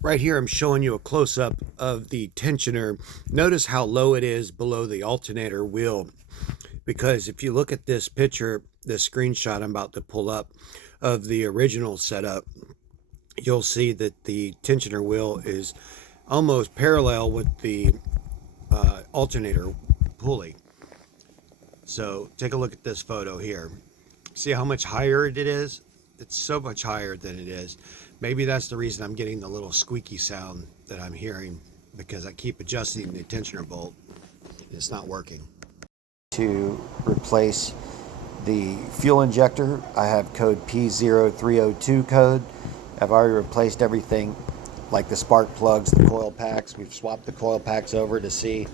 Right here, I'm showing you a close-up of the tensioner. Notice how low it is below the alternator wheel. Because if you look at this picture, this screenshot I'm about to pull up of the original setup, you'll see that the tensioner wheel is almost parallel with the alternator pulley. So take a look at this photo here. See how much higher it is? It's so much higher than it is. Maybe that's the reason I'm getting the little squeaky sound that I'm hearing, because I keep adjusting the tensioner bolt. It's not working. To replace the fuel injector, I have code p0302 code. I've already replaced everything, like the spark plugs, the coil packs. We've swapped the coil packs over to see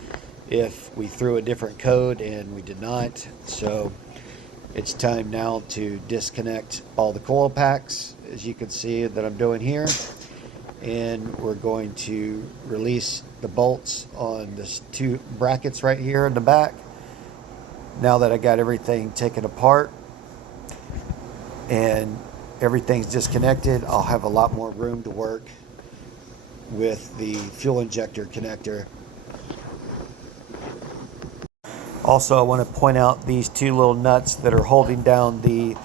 if we threw a different code, and we did not. So it's time now to disconnect all the coil packs, as you can see that I'm doing here. And we're going to release the bolts on the two brackets right here in the back. Now that I got everything taken apart and everything's disconnected, I'll have a lot more room to work with the fuel injector connector. Also, I want to point out these two little nuts that are holding down the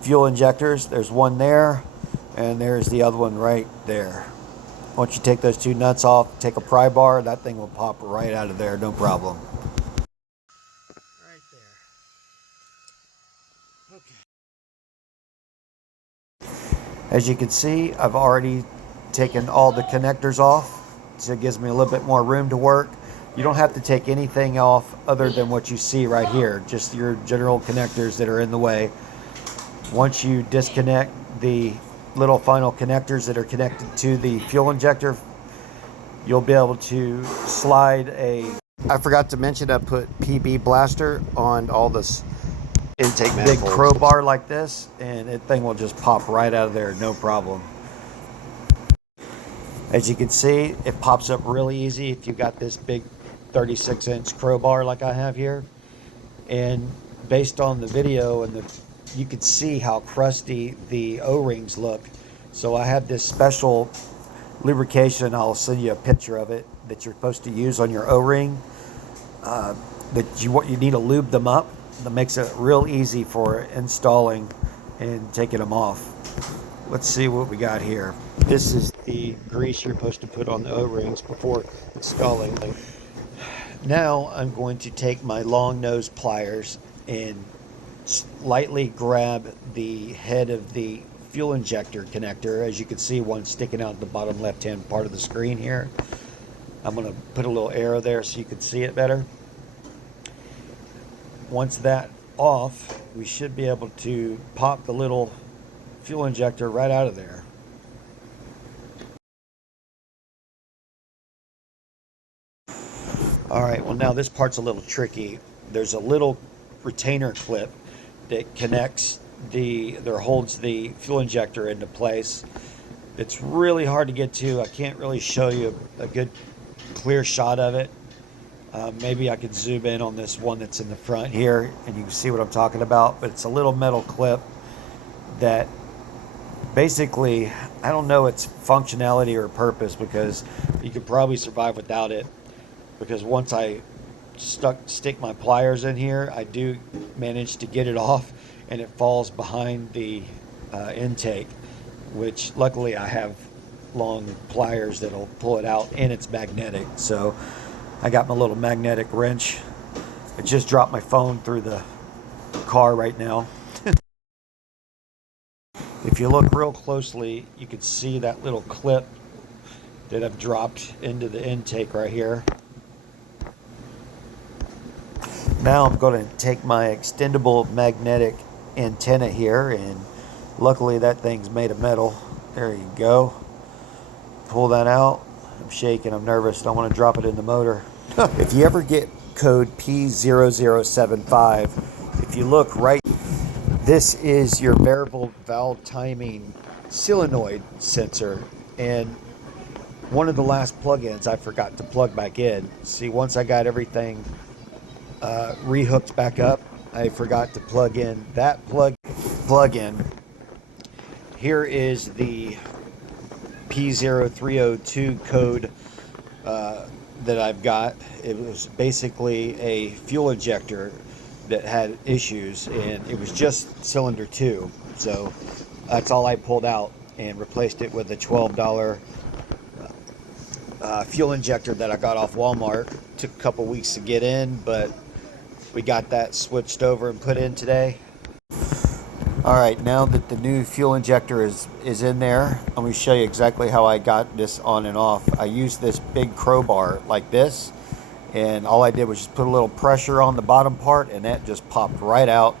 fuel injectors. There's one there, and there's the other one right there. Once you take those two nuts off, take a pry bar, that thing will pop right out of there, no problem. Right there. Okay. As you can see, I've already taken all the connectors off, so it gives me a little bit more room to work. You don't have to take anything off other than what you see right here, just your general connectors that are in the way. Once you disconnect the little final connectors that are connected to the fuel injector, you'll be able to slide a... I forgot to mention I put PB blaster on all this intake manifolds. Big crowbar like this, and that thing will just pop right out of there, no problem. As you can see, it pops up really easy if you got this big 36-inch crowbar like I have here. And based on the video, and you can see how crusty the O-rings look. So I have this special lubrication, I'll send you a picture of it, that you're supposed to use on your O-ring. That you need to lube them up. That makes it real easy for installing and taking them off. Let's see what we got here. This is the grease you're supposed to put on the O-rings before installing. Now I'm going to take my long nose pliers and lightly grab the head of the fuel injector connector. As you can see, one sticking out the bottom left hand part of the screen here. I'm going to put a little arrow there so you can see it better. Once that's off, we should be able to pop the little fuel injector right out of there. Alright, well now this part's a little tricky. There's a little retainer clip that connects holds the fuel injector into place. It's really hard to get to. I can't really show you a good clear shot of it. Maybe I could zoom in on this one that's in the front here and you can see what I'm talking about, but it's a little metal clip that basically, I don't know its functionality or purpose, because you could probably survive without it, because once I stick my pliers in here, I do manage to get it off, and it falls behind the intake, which luckily I have long pliers that'll pull it out, and it's magnetic. So I got my little magnetic wrench. I just dropped my phone through the car right now. If you look real closely, you can see that little clip that I've dropped into the intake right here. Now I'm going to take my extendable magnetic antenna here, and luckily that thing's made of metal. There you go. Pull that out. I'm shaking, I'm nervous, don't want to drop it in the motor. If you ever get code p0075, if you look right, this is your variable valve timing solenoid sensor, and one of the last plug-ins I forgot to plug back in. See, once I got everything rehooked back up, I forgot to plug in that plug-in. Here is the p0302 code that I've got. It was basically a fuel injector that had issues, and it was just cylinder 2. So that's all I pulled out and replaced it with a $12 fuel injector that I got off Walmart. Took a couple weeks to get in, but we got that switched over and put in today. Alright, now that the new fuel injector is in there, I'm going to show you exactly how I got this on and off. I used this big crowbar like this, and all I did was just put a little pressure on the bottom part, and that just popped right out.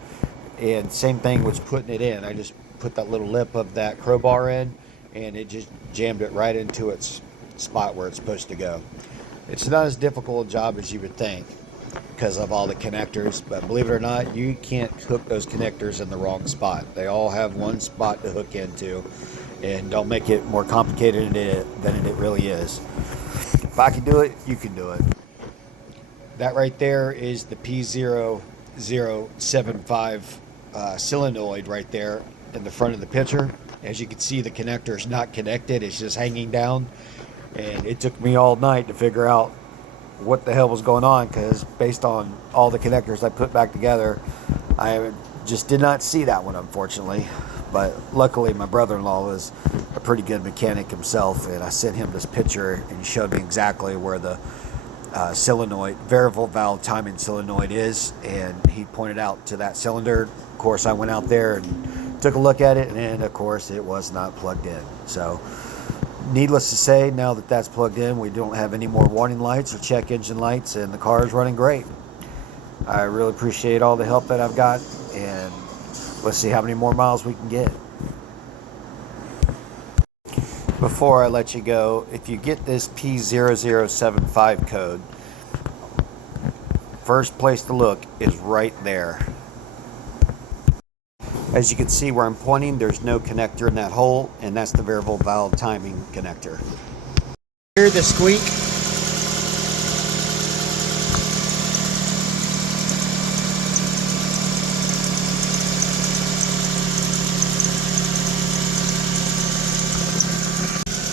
And same thing was putting it in. I just put that little lip of that crowbar in, and it just jammed it right into its spot where it's supposed to go. It's not as difficult a job as you would think because of all the connectors, but believe it or not, you can't hook those connectors in the wrong spot. They all have one spot to hook into, and don't make it more complicated than it really is. If I can do it, you can do it. That right there is the p0075 solenoid right there in the front of the picture. As you can see, the connector is not connected, it's just hanging down, and it took me all night to figure out what the hell was going on, because based on all the connectors I put back together, I just did not see that one, unfortunately. But luckily my brother-in-law is a pretty good mechanic himself, and I sent him this picture and he showed me exactly where the solenoid, variable valve timing solenoid is, and he pointed out to that cylinder. Of course, I went out there and took a look at it, and of course it was not plugged in. So needless to say, now that that's plugged in, we don't have any more warning lights or check engine lights, and the car is running great. I really appreciate all the help that I've got, and let's see how many more miles we can get. Before I let you go, if you get this p0075 code, first place to look is right there. As you can see where I'm pointing, there's no connector in that hole, and that's the variable valve timing connector. Hear the squeak?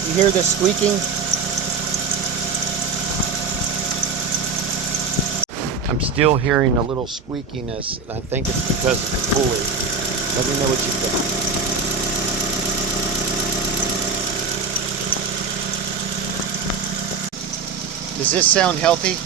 You hear the squeaking? I'm still hearing a little squeakiness, and I think it's because of the pulley. Let me know what you think. Does this sound healthy?